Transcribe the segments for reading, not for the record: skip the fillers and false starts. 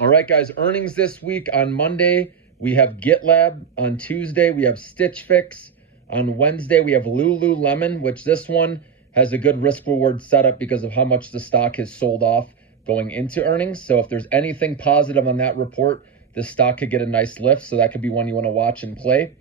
All right, guys, earnings this week. On Monday, we have GitLab. On Tuesday, we have Stitch Fix. On Wednesday, we have Lululemon, which this one has a good risk reward setup because of how much the stock has sold off going into earnings. So if there's anything positive on that report, the stock could get a nice lift. So that could be one you want to watch and play.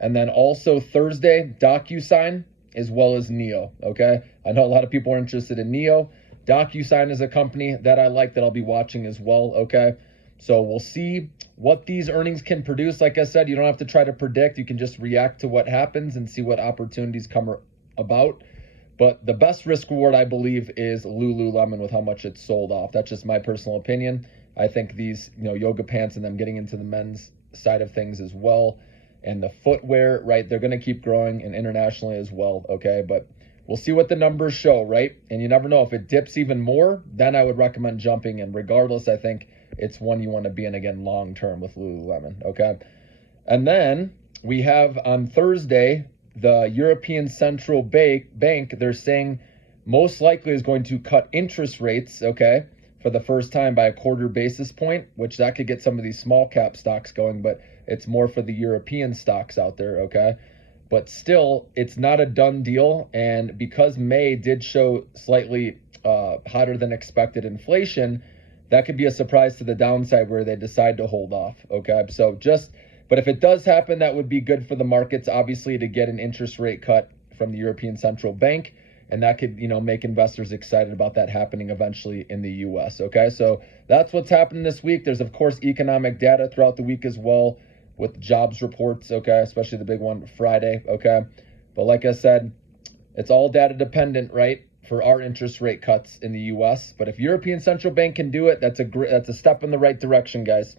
And then also Thursday, DocuSign as well as NEO. Okay, I know a lot of people are interested in NEO. DocuSign is a company that I like that I'll be watching as well. Okay, so we'll see what these earnings can produce. Like I said, you don't have to try to predict. You can just react to what happens and see what opportunities come about. But the best risk reward, I believe, is Lululemon with how much it's sold off. That's just my personal opinion. I think these, yoga pants and them getting into the men's side of things as well, and the footwear, right? They're going to keep growing and internationally as well. Okay, but we'll see what the numbers show, right? And you never know, if it dips even more, then I would recommend jumping. And regardless, I think it's one you want to be in again long term with Lululemon. Okay, and then we have on Thursday, the European Central Bank, they're saying most likely is going to cut interest rates, okay, for the first time by a quarter basis point, which that could get some of these small cap stocks going, but it's more for the European stocks out there, okay? But still, it's not a done deal. And because May did show slightly hotter than expected inflation, that could be a surprise to the downside where they decide to hold off, okay? But if it does happen, that would be good for the markets, obviously, to get an interest rate cut from the European Central Bank. And that could, make investors excited about that happening eventually in the U.S., okay? So that's what's happening this week. There's, of course, economic data throughout the week as well with jobs reports, okay? Especially the big one Friday, okay? But like I said, it's all data dependent, right, for our interest rate cuts in the U.S. But if European Central Bank can do it, that's a step in the right direction, guys.